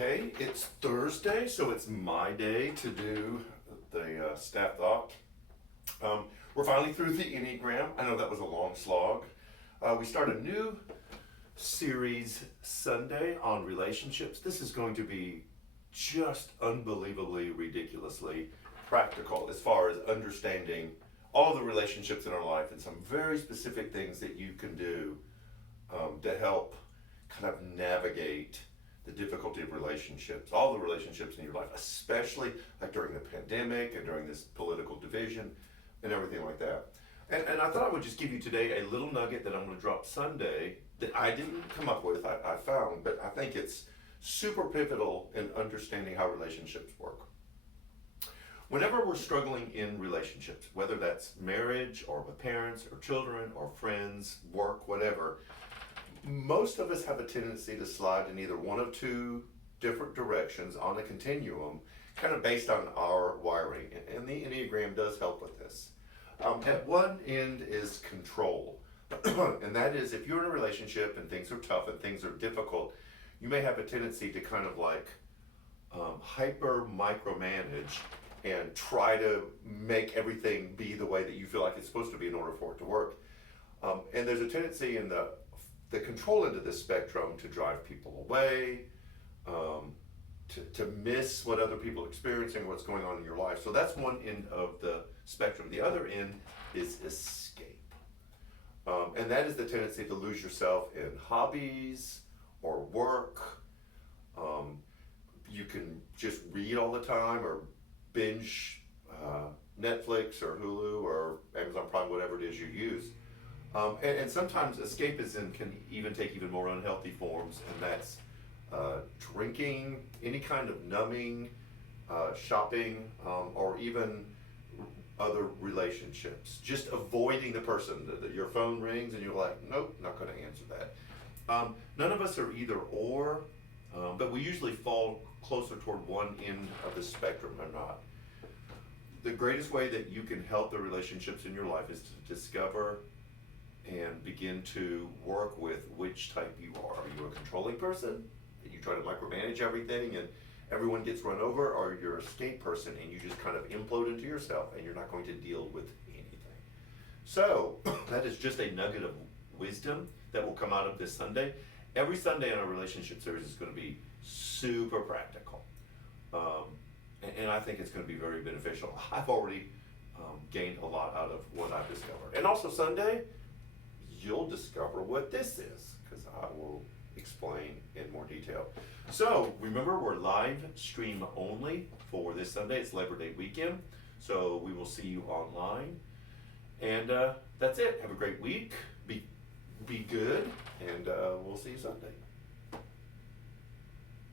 Okay, it's Thursday, so it's my day to do the staff thought. We're finally through the Enneagram. I know that was a long slog. We start a new series Sunday on relationships. This is going to be just unbelievably, ridiculously practical as far as understanding all the relationships in our life and some very specific things that you can do to help kind of navigate the difficulty of relationships, all the relationships in your life, especially like during the pandemic and during this political division and everything like that. And I thought I would just give you today a little nugget that I'm going to drop Sunday that I didn't come up with, I found, but I think it's super pivotal in understanding how relationships work. Whenever we're struggling in relationships, whether that's marriage or with parents or children or friends, work, whatever, most of us have a tendency to slide in either one of two different directions on a continuum, kind of based on our wiring. And the Enneagram does help with this. At one end is control. And that is, if you're in a relationship and things are tough and things are difficult, you may have a tendency to kind of like hyper micromanage and try to make everything be the way that you feel like it's supposed to be in order for it to work. And there's a tendency in the control end of this spectrum to drive people away, to miss what other people are experiencing, what's going on in your life. So that's one end of the spectrum. The other end is escape. And that is the tendency to lose yourself in hobbies or work. You can just read all the time or binge Netflix or Hulu or Amazon Prime, whatever it is you use. And sometimes escapism can even take even more unhealthy forms, and that's drinking, any kind of numbing, shopping, or even other relationships. Just avoiding the person. Your phone rings and you're like, nope, not going to answer that. None of us are either or, but we usually fall closer toward one end of the spectrum or not. The greatest way that you can help the relationships in your life is to discover and begin to work with which type you are. Are you a controlling person that you try to micromanage everything and everyone gets run over, or you're an escape person and you just kind of implode into yourself and you're not going to deal with anything? So that is just a nugget of wisdom that will come out of this Sunday. Every Sunday in our relationship series is going to be super practical. And I think it's going to be very beneficial. I've already gained a lot out of what I've discovered. And also Sunday, you'll discover what this is, because I will explain in more detail. So remember, we're live stream only for this Sunday. It's Labor Day weekend, so we will see you online. And that's it. Have a great week. Be good, and we'll see you Sunday.